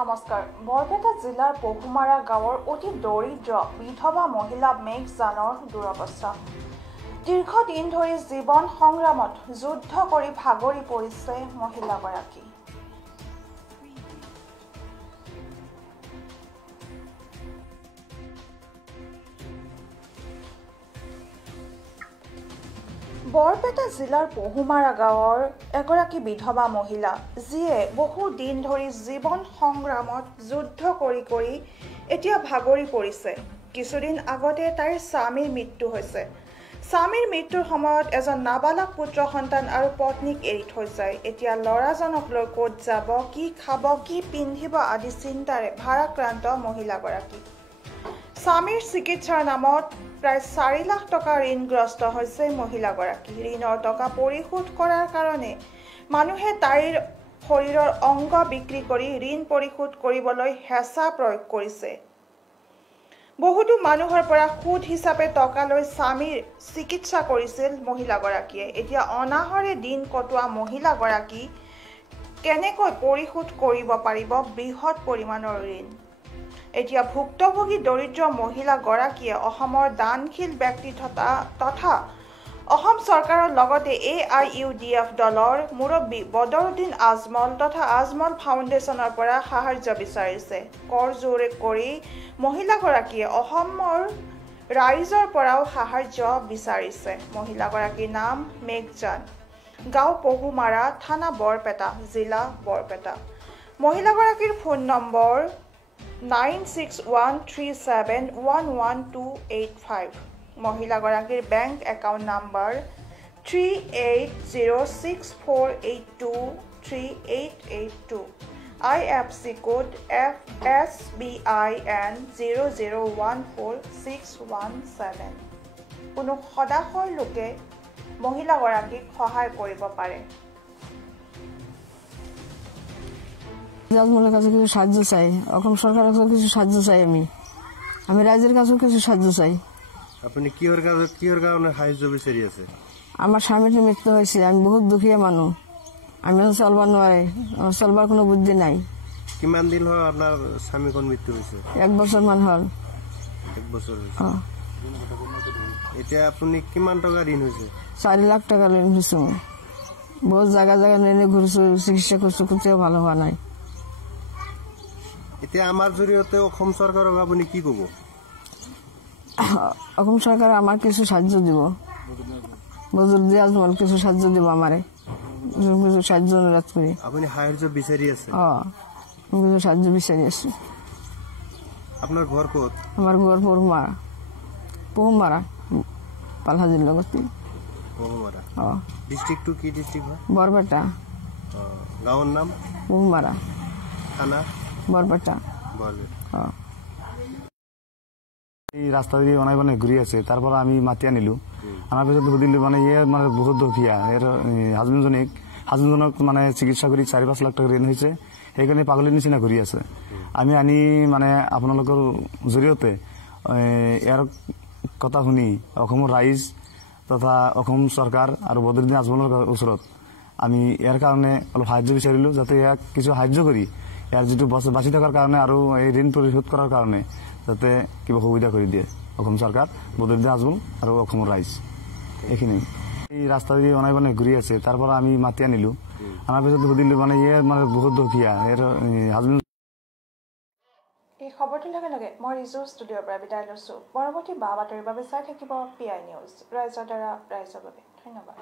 নমস্কাৰ বৰপেটা জিলাৰ পহুমাৰা গাঁৱৰ অতি দৰিদ্ৰ বিধৱা মহিলা মেঘ জানৰ দুৰৱস্থা দীৰ্ঘদিন ধৰি জীৱন সংগ্ৰামত যুদ্ধ কৰি ভাগৰি পৰিছে মহিলাগৰাকী বৰপেটা জিলাৰ পহুমাৰা গাঁৱৰ এগৰাকী বিধৱা মহিলা যিয়ে বহু দিন ধৰি জীৱন সংগ্ৰামত যুদ্ধ কৰি এতিয়া ভাগৰি পৰিছে কিছুদিন আগতে তাইৰ স্বামীৰ মৃত্যু হৈছে স্বামীৰ মৃত্যুৰ সময়ত এজন নাবালক পুত্ৰ সন্তান আৰু পত্নীক এৰি থৈ যায় এতিয়া ল'ৰাজনক লৈ ক'ত যাব কি খাব কি পিন্ধিব আদি চিন্তাৰে ভাৰাক্ৰান্ত মহিলাগৰাকী স্বামীৰ চিকিৎসাৰ নামত প্ৰায় 4 লাখ টকা ঋণগ্ৰস্ত হৈছে মহিলাগৰাকী ঋণৰ টকা পৰিশোধ কৰাৰ কাৰণে মানুহে তাইৰ শৰীৰৰ অংগ বিক্ৰী কৰি ঋণ পৰিশোধ কৰিবলৈ হেঁচা প্ৰয়োগ কৰিছে বহুতো মানুহৰ পৰা সুদ হিচাপে টকা লৈ স্বামীৰ চিকিৎসা কৰিছিল মহিলাগৰাকীয়ে এতিয়া অনাহৰে দিন কটোৱা মহিলাগৰাকী কেনেকৈ পৰিশোধ কৰিব পাৰিব বৃহৎ পৰিমাণৰ ঋণ এতিয়া ভুক্তভোগী দৰিদ্ৰ মহিলাগৰাকীয়ে অসমৰ দানশীল ব্যক্তি তথা অসম চৰকাৰৰ লগতে AIUDF দলৰ মুৰব্বী বদৰুদ্দিন আজমল তথা আজমল ফাউণ্ডেশ্যনৰ পৰা সাহায্য বিচাৰিছে কৰজোৰে কৰি মহিলাগৰাকীয়ে অসমৰ ৰাইজৰ পৰাও সাহায্য বিচাৰিছে মহিলাগৰাকীৰ নাম মেঘজান গাঁও পহুমাৰা থানা বৰপেটা জিলা বৰপেটা মহিলাগৰাকীৰ ফোন নম্বৰ 9613711285 মহিলাগৰাকীৰ bank account number 380648238882 IFC code FSBIN 0014617 কোনো সদাশয় লোকে মহিলাগৰাকীক সহায় কৰিব পাৰে আজমলের কাছে কিছু সাহায্য চাই অসম সরকারের কাছে কিছু সাহায্য চাই আমি রাজ্যের কাছেও কিছু সাহায্য চাই আপনি কিহর কারণে সাহায্য বিচারি আছে আমার স্বামীর মৃত্যু হয়েছে আমি বহুত দুখিয়া মানুষ আমি চলবার নোৱাৰে আমার চলবার কোনো বুদ্ধি নাই কিমান দিন হল আপনার স্বামী কোন মৃত্যু হয়েছে 1 বছর মান হল 1 বছর হয়েছে এতিয়া আপনি কিমান টাকা ঋণ হয়েছে 4 লাখ টাকা ঋণ হয়েছে বহুত জায়গা নিয়ে ঘুরছো চিকিৎসা করছো কোথাও ভালো হওয়া নাই এতিয়া আমার জরিয়তে অসম সরকারক আপনি কি কব অসম সরকার আমার কিছু সাহায্য দিব বদরুদ্দিন আজমল কিছু সাহায্য দিব আমারে কিছু সাহায্য অনুরোধ করি আপনি সাহায্য বিচারি আছে কিছু সাহায্য বিচারি আছি আপনার ঘর কত আমার ঘর পহুমারা পালহাজির লগতে পহুমারা ডিস্ট্রিক্ট টু কি ডিস্ট্রিক্ট হয় বরপেটা গাঁওর নাম পহুমারা থানা বরপেটা এই রাস্তা দিয়ে অনেক ঘুরি আছে তারপর আমি মাতি আনিলো আনার পিছত সুধিলো মানে মানে বহুত দুখীয়া এর হাজবেণ্ডজনক মানে চিকিৎসা কৰি 4-5 লাখ টাকা ঋণ হয়েছে সেইকাৰণে পাগলেৰ নিচিনা ঘুৰি আছে আমি আনি মানে আপোনালোকৰ জৰিয়তে ইয়াৰ কথা শুনি অসমৰ ৰাইজ তথা অসম চৰকাৰ আৰু বদৰুদ্দিন আজমলৰ ওচৰত আমি ইয়াৰ কাৰণে অলপ সাহায্য বিচাৰিলো যাতে ইয়াক কিছু সাহায্য কৰি ইয়াৰ যেটো বাঁচি থকাৰ কাৰণে আৰু এই ঋণ পৰিশোধ কৰাৰ কাৰণে যাতে কিবা সুবিধা কৰি দিয়ে অসম চৰকাৰ বদৰুদ্দিন আজমল আৰু অসমৰ ৰাইজ এইখিনি এই ৰাস্তা দিয়ে অনেক ঘুৰি আছে তাৰপৰ আমি মাতি আনিলো আনাৰ পিছত সুধিলো মানে মানে বহুত দুখীয়া এৰ হাজবেণ্ড এই খবৰটোৰ লগে মই ৰিজু ষ্টুডিঅ'ৰ পৰা বিদায় লৈছো পৰৱৰ্তী বাতৰিৰ বাবে চাই থাকিব PI নিউজ ৰাইজৰ দ্বাৰা ৰাইজৰ বাবে ধন্যবাদ